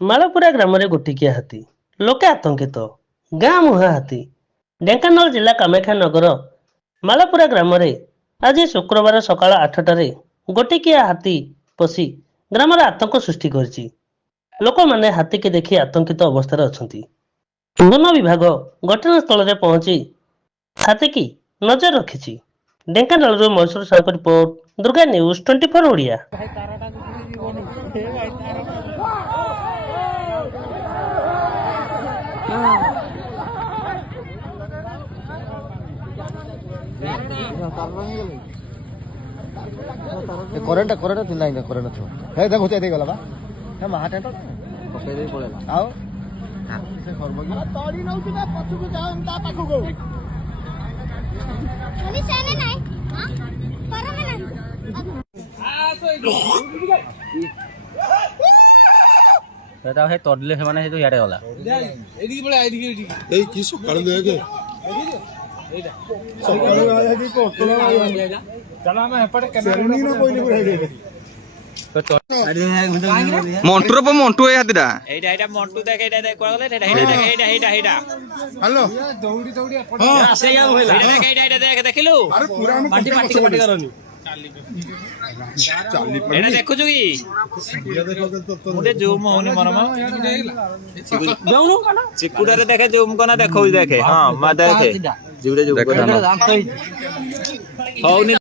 ମାଳପୁରା ଗ୍ରାମରେ ଗୋଟିକିଆ ହାତୀ, ଲୋକେ ଆତଙ୍କିତ। ଗାଁ ମୁହାଁ ହାତୀ। ଢେଙ୍କାନାଳ ଜିଲ୍ଲା କାମାକ୍ଷାନଗର ମାଳପୁରା ଗ୍ରାମରେ ଆଜି ଶୁକ୍ରବାର ସକାଳ 8ଟାରେ ଗୋଟିକିଆ ହାତୀ ପଶି ଗ୍ରାମରେ ଆତଙ୍କ ସୃଷ୍ଟି କରିଛି। ଲୋକମାନେ ହାତୀକି ଦେଖି ଆତଙ୍କିତ ଅବସ୍ଥାରେ ଅଛନ୍ତି। ବନ ବିଭାଗ ଘଟଣାସ୍ଥଳରେ ପହଞ୍ଚି ହାତୀକି ନଜର ରଖିଛି। ଢେଙ୍କାନାଳରୁ ମହେଶ୍ୱର ସାହୁଙ୍କ report, Durga news 24 Odia. Current नहीं करेंट थो हे देखो ते गला बा हे महाटे तो पके दे पळेला आउ से खरबगी तड़ी नउती बा पछु को जाओ ता पाखु को खाली सेने नहीं हां परमे नहीं आ तो सेटा हे तडले हे माने हे तो याडे गला एदिके पळे आइदिके ए की सकाळ देखे एटा सकाळ आया की कोतला आया चला मैं हेपटे कैमरा ना कोई नहीं बुलाई दे মন্টুর পর মন্টু এই হাতিটা এইটা এইটা মন্টু দেখ এইটা দেখ কোয়া গলে এইটা এইটা এইটা এইটা এইটা हेलो দৌড়ি দৌড়ি আসে ইয়া হইলা এইটা দেখ এইটা দেখ দেখিলু अरे पूरा में মাটি মাটি মাটি করনি এইটা দেখুଛୁ কি মুটে জুম হউনি মরমা যাউनु চিকুডারে দেখে জুম কোনা দেখো দেখে हां মা দেখে জিবড়ে জুম কোনা হউনি